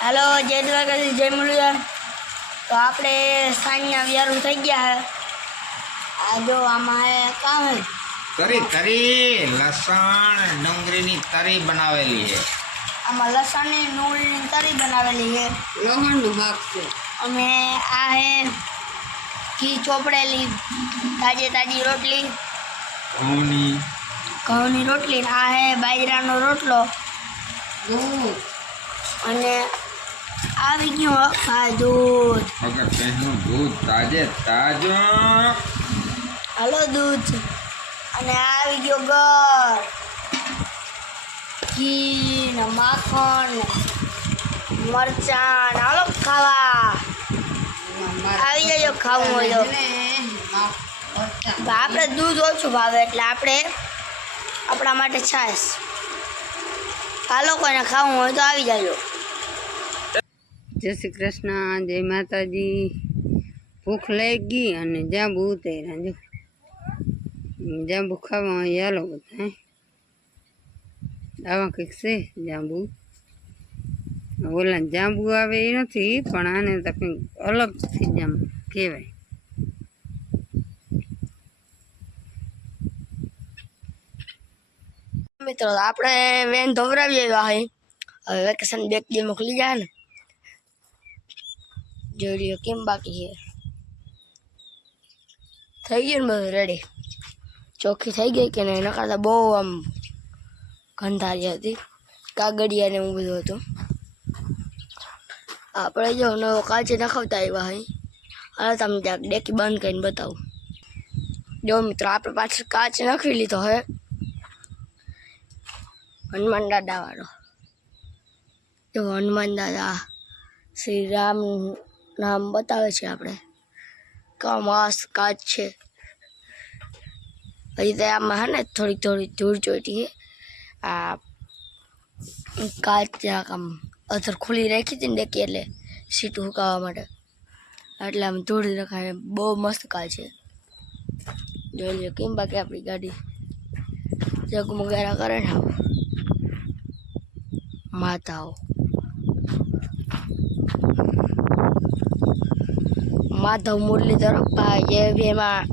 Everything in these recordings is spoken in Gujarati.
હાલો જય દ્વારકાથી જય મુરલીધર. તો આપણે સાંજના વ્યારું થઈ ગયા હે. આ જો આમાં હે કામ હે. તરી તરી લસણ ડુંગળીની તરી બનાવેલી છે આમાં લસણની ડુંગળીની તરી બનાવેલી છે લોહણનું ભાગ છે. અમે આ હે ઘી ચોપડેલી તાજી તાજી રોટલી. ઘઉંની. ઘઉંની રોટલી આ હે બાજરાનો રોટલો. અને આવી ગયું આ દૂધ. વગર ભેંસનું દૂધ તાજે તાજો. હાલો દૂધ. અને આવી ગયો ગળ. ઘી ને માખણ મરચાં હાલો ખાવા. આવી જજો ખાવું હોય આપણે દૂધ ઓછું ભાવે એટલે આપણે આપણા માટે છાશ. હાલો કોઈને ખાવું હોય તો આવી જાજો. જય શ્રી કૃષ્ણ, જય માતાજી. ભૂખ લાગી અને જાંબુ ઉતાર્યા જો. જાંબુ ખાવા યાલો બધા. આવા કંઈક છે જાંબુ? ઓલા જાંબુ આવે એ નથી, પણ આને તો કંઈક અલગથી જાંબુ કહેવાય. મિત્રો, આપણે વેન ધોવરાવી આવ્યા હોય હવે વેકેશન બે દી મોકલી જાય ને. જોડીઓ કેમ બાકી છે? થઈ ગયું ને બધું રેડી ચોખ્ખી થઈ ગઈ કે એના કરતાં બહુ આમ ગંધારી હતી. કાગડિયા ને એવું બધું હતું. આપણે જો નવો કાચે નખાવતા આવ્યા હોય હવે તમને ત્યાં ડેકી બંધ કરીને બતાવું. જો મિત્રો, આપણે પાછળ કાચ નાખી લીધો હે. હનુમાન દાદા વાળો જો હનુમાન દાદા શ્રી રામ નામ બતાવે છે આપણે. કમાસ માસ કાચ. છે હજી તો આમાં હે ને થોડીક થોડી ધૂળ ચોટી છે આ કાચ જરાક આમ અધર ખુલ્લી રાખી હતી ને ડેકી એટલે સીટ હુકાવા માટે. એટલે આમ ધૂળ રખાય. બહુ મસ્ત કાચ છે. જોઈ લઈએ કેમ બાકી આપણી ગાડી? જગમગારા કરે ને માતાઓ. માધવ મુરલીધર ભાઈ એ બેમાં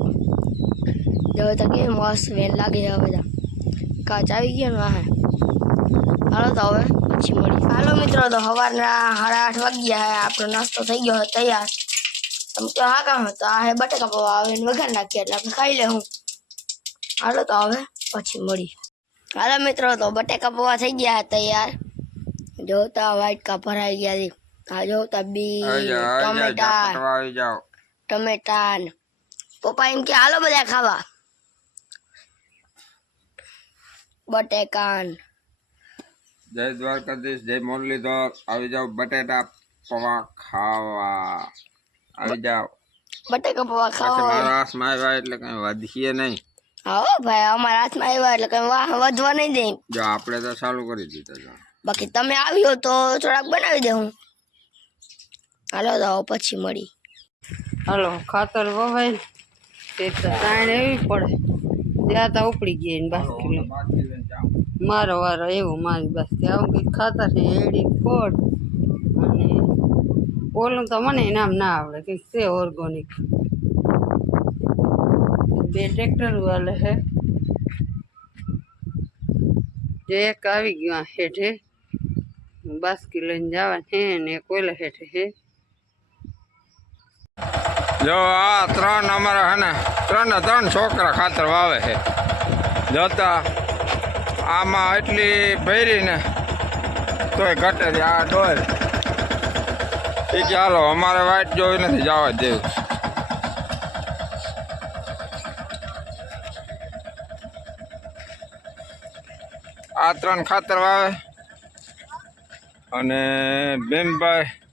જો તો કેવી મસ્ત વેન લાગે છે બધા. કાચ આવી ગયો ને હા હાલો તો હવે પછી મળી હાલો મિત્રો, તો સવારના સાડા આઠ વાગ્યા હે. આપણો નાસ્તો થઈ ગયો છે, તૈયાર. તમે તો હા કામ તો આ હે બટાકા પૌવા આવે ને વઘાર નાખીએ એટલે આપણે ખાઈ લેવું હાલો તો હવે પછી મળી હાલો મિત્રો, તો બટાકા પૌવા થઈ ગયા છે તૈયાર. જોતા વાઇટ કા ભરાઈ ગયા છે. આ જોતા બી ટમેટા ટમેટા પપ્પા એમ કે હાલો બધા ખાવા. બટેકાન. જય દ્વારકાધીશ જય મુરલીધર. આવી જાઓ બટેટા પૌવા ખાવા. આવી જાઓ. બટેકા પૌવા ખાવા મારા હાથમાં આવ્યા એટલે કઈ વધીએ નહીં. હા ભાઈ અમારા હાથમાં આવ્યા એટલે કઈ વાહ વધવા નહીં દે. જો આપણે તો ચાલુ કરી દીધું બાકી તમે આવ્યો તો થોડાક બનાવી દે હું. હાલો તો પછી મળી. હાલો, ખાતર વવાય તે તો તાણ એવી પડે. ત્યાં તો ઉપડી ગઈ ને બાસ કિલો. મારો વારો એવો, મારી બસ. આવું કંઈક ખાતર છે, એડી ફોડ અને ઓલું તો મને નામ ના આવડે, કંઈક છે ઓર્ગોનિક બે ટ્રેક્ટર વાલે હે. જે એક આવી ગયું આ હેઠે. બાસ્કી લઈને જવા છે ને એક ઓલા હેઠે હે. જો આ ત્રણ અમારા હે ને, ત્રણ ને ત્રણ છોકરા ખાતર વાવે છે. જોતા, આમાં એટલી ભેરીને તોય ઘટે આ ડોલ. એ હાલો, અમારે વાઇટ જોઈ નથી, જવા જેવું આ ત્રણ ખાતર વાવે. અને ભીમભાઈ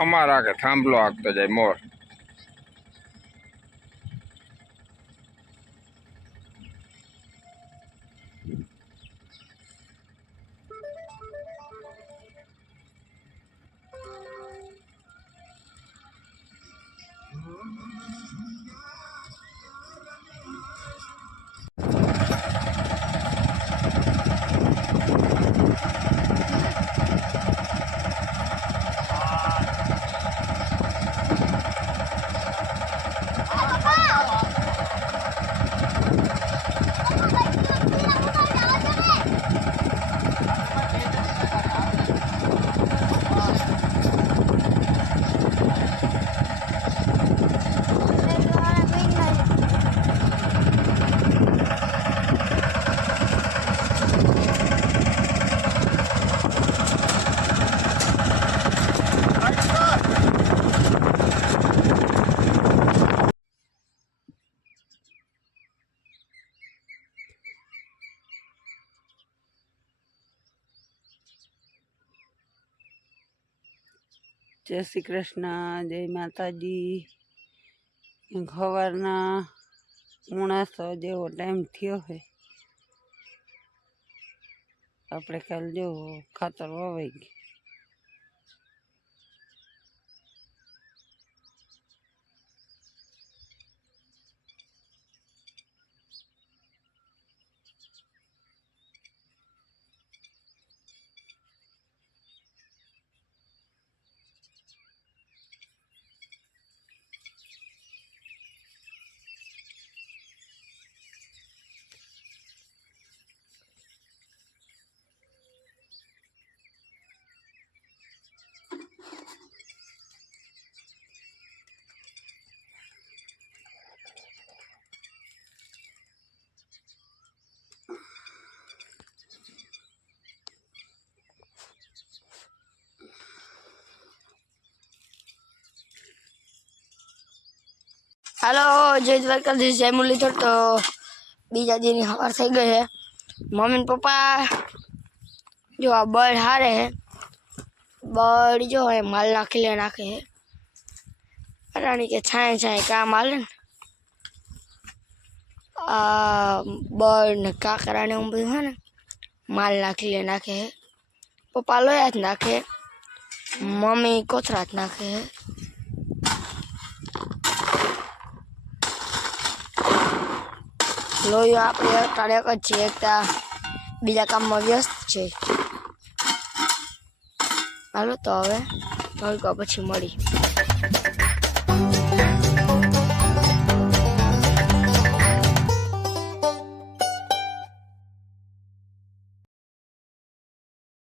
અમારા કે થાંભલો આગતો જાય મોર. જય શ્રી કૃષ્ણ, જય માતાજી. સવારના ઉણાસો જેવો ટાઈમ થયો છે. આપણે કાલ જો ખાતર વવાઈ ગયું. હાલો જય દ્વારકાધીશ, જય મુરલીધર. તો બીજા દિનની સવાર થઈ ગઈ છે. મમ્મી ને પપ્પા જો આ બળ હારે છે. બળ જો એ માલ નાખી લે નાખે છે. અટાણી કે છાંય છાંય કામ હાલે ને. આ બળ ને કાકરા ને એવું બધું હોય ને, માલ નાખી લે નાખે છે. પપ્પા લોયા જ નાખે મમ્મી કોથરા જ નાખે છે. લોહી આપણે અટાણે જ છે એકતા બીજા કામમાં વ્યસ્ત છે. હાલો તો હવે થોડીક પછી મળી.